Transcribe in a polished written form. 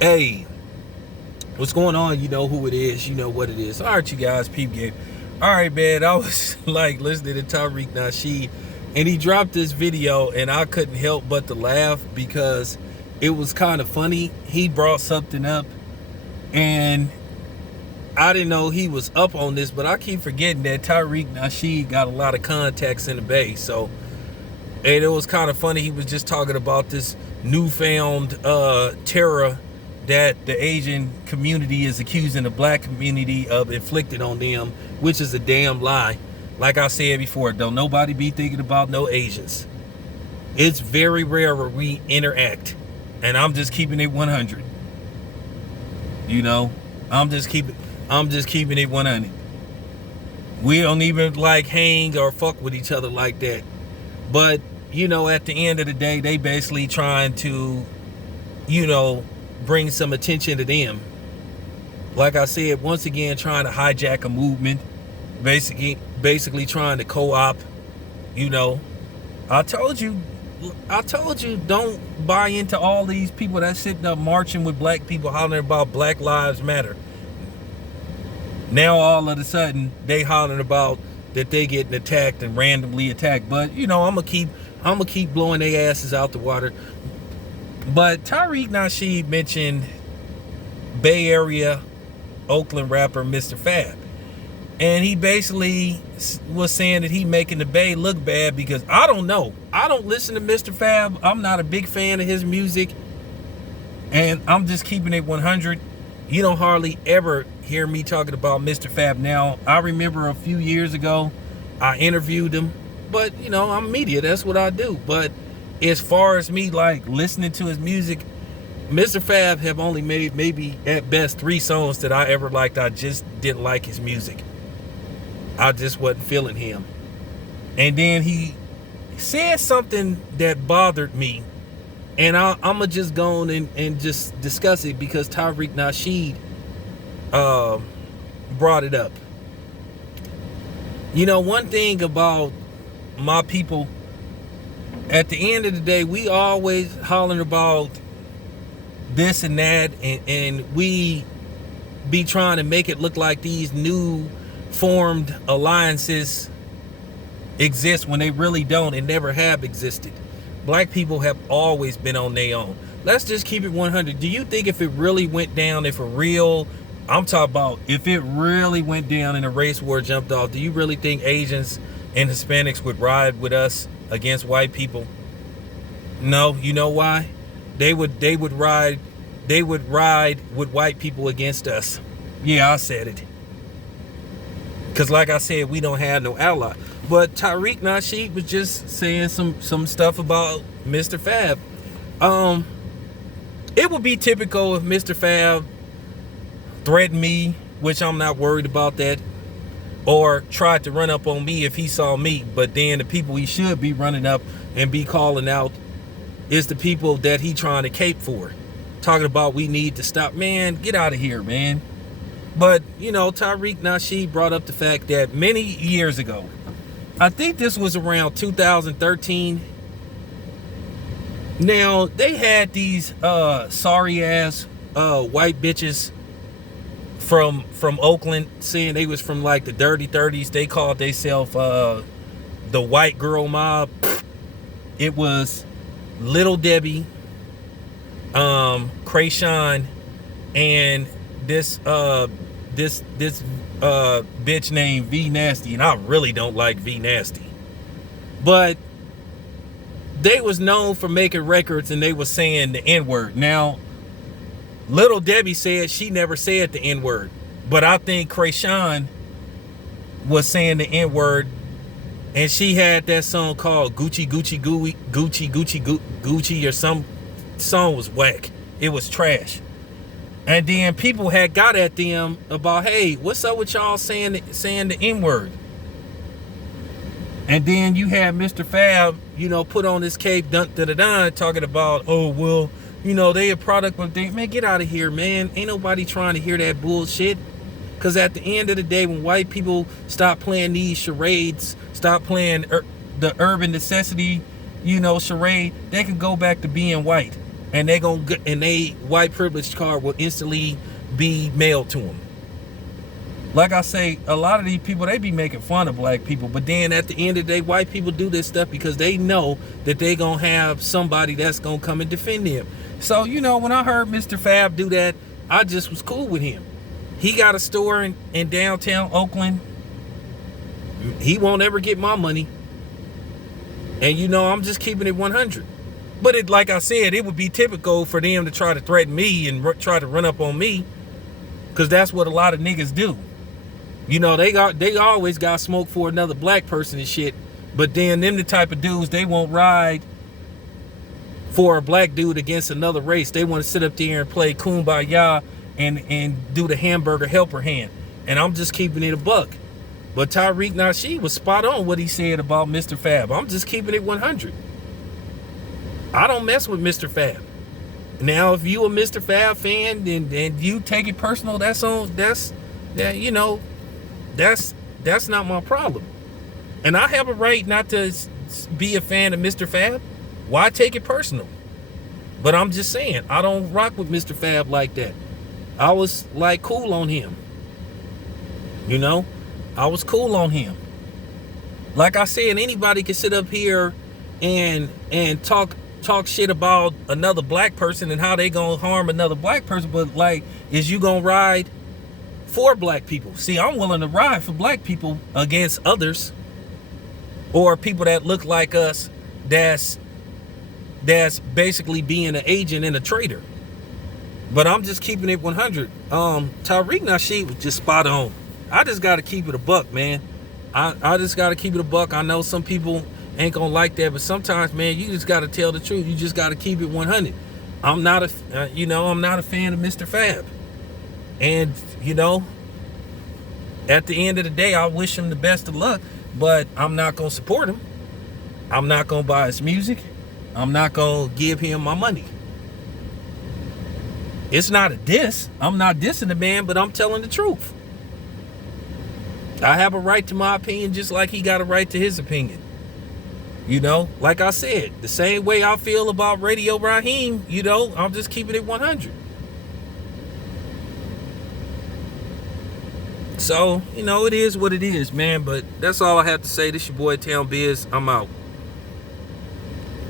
Hey, what's going on? You know who it is. You know what it is. All right, you guys, peep game. All right, man. I was like listening to Tariq Nasheed, and he dropped this video, and I couldn't help but to laugh because it was kind of funny. He brought something up, and I didn't know he was up on this, but I keep forgetting that Tariq Nasheed got a lot of contacts in the Bay. So, and it was kind of funny. He was just talking about this newfound terror that the Asian community is accusing the black community of inflicting on them, which is a damn lie. Like I said before, don't nobody be thinking about no Asians. It's very rare where we interact, and I'm just keeping it 100. You know, I'm just keeping it 100. We don't even like hang or fuck with each other like that. But you know, at the end of the day, they basically trying to, bring some attention to them. Like I said, once again, trying to hijack a movement, basically trying to co-opt. You know, I told you, don't buy into all these people that's sitting up marching with black people hollering about Black Lives Matter. Now all of a sudden they hollering about that they getting attacked and randomly attacked. But I'm gonna keep blowing their asses out the water. But Tariq Nasheed mentioned Bay Area Oakland rapper Mr. Fab, and he basically was saying that he making the Bay look bad because I don't know. I don't listen to Mr. Fab. I'm not a big fan of his music, and I'm just keeping it 100. You don't hardly ever hear me talking about Mr. Fab now. I remember a few years ago, I interviewed him, but I'm media. That's what I do. But as far as me like listening to his music, Mr. Fab have only made maybe at best 3 songs that I ever liked. I just didn't like his music. I just wasn't feeling him. And then he said something that bothered me. And I'm going to just go on and just discuss it because Tariq Nasheed brought it up. One thing about my people, at the end of the day, we always hollering about this and that, and we be trying to make it look like these new formed alliances exist when they really don't and never have existed. Black people have always been on their own. Let's just keep it 100. Do you think if it really went down, I'm talking about if it really went down and a race war jumped off, do you really think Asians and Hispanics would ride with us against white people? No. You know why? They would ride with white people against us. Yeah, I said it. Because like I said, we don't have no ally. But Tariq Nasheed was just saying some stuff about Mr. Fab. It would be typical if Mr. Fab threatened me, which I'm not worried about that, or tried to run up on me if he saw me. But then the people he should be running up and be calling out is the people that he trying to cape for. Talking about we need to stop. Man, get out of here, man. But, Tariq Nasheed brought up the fact that many years ago, I think this was around 2013. Now, they had these sorry ass white bitches from Oakland saying they was from like the dirty 30s. They called themselves the white girl mob. It was Little Debbie, Krayshawn, and this bitch named V Nasty, and I really don't like V Nasty. But they was known for making records and they was saying the N-word. Now, Little Debbie said she never said the N-word, but I think Krayshawn was saying the N-word, and she had that song called Gucci Gucci Gooey Gucci Gucci Gucci or some song was whack. It was trash. And then people had got at them about, hey, what's up with y'all saying the N-word? And then you had Mr. Fab, put on this cape, talking about, oh, well, they a product of things. Man, get out of here, man. Ain't nobody trying to hear that bullshit. Because at the end of the day, when white people stop playing these charades, stop playing the urban necessity, charade, they can go back to being white. and they white privilege card will instantly be mailed to them. Like I say, a lot of these people, they be making fun of black people, but then at the end of the day, white people do this stuff because they know that they gonna have somebody that's gonna come and defend them. So, when I heard Mr. Fab do that, I just was cool with him. He got a store in downtown Oakland. He won't ever get my money. And I'm just keeping it 100. But like I said, it would be typical for them to try to threaten me and try to run up on me, because that's what a lot of niggas do. They always got smoke for another black person and shit. But then them the type of dudes, they won't ride for a black dude against another race. They want to sit up there and play kumbaya and do the hamburger helper hand. And I'm just keeping it a buck. But Tariq Nasheed was spot on what he said about Mr. Fab. I'm just keeping it 100. I don't mess with Mr. Fab. Now, if you a Mr. Fab fan and you take it personal, that's not my problem. And I have a right not to be a fan of Mr. Fab. Why take it personal? But I'm just saying, I don't rock with Mr. Fab like that. I was like cool on him. I was cool on him. Like I said, anybody can sit up here and talk shit about another black person and how they gonna harm another black person, but like, is you gonna ride for black people? See, I'm willing to ride for black people against others, or people that look like us, that's basically being an agent and a traitor. But I'm just keeping it 100. Tariq Nasheed was just spot on. I just gotta keep it a buck, man. I just gotta keep it a buck. I know some people ain't gonna like that, but sometimes, man, you just gotta tell the truth. You just gotta keep it 100. I'm not a fan of Mr. Fab. And, at the end of the day, I wish him the best of luck, but I'm not gonna support him. I'm not gonna buy his music. I'm not gonna give him my money. It's not a diss. I'm not dissing the man, but I'm telling the truth. I have a right to my opinion, just like he got a right to his opinion. Like I said, the same way I feel about Radio Raheem, I'm just keeping it 100. So, it is what it is, man. But that's all I have to say. This your boy Town Biz. I'm out.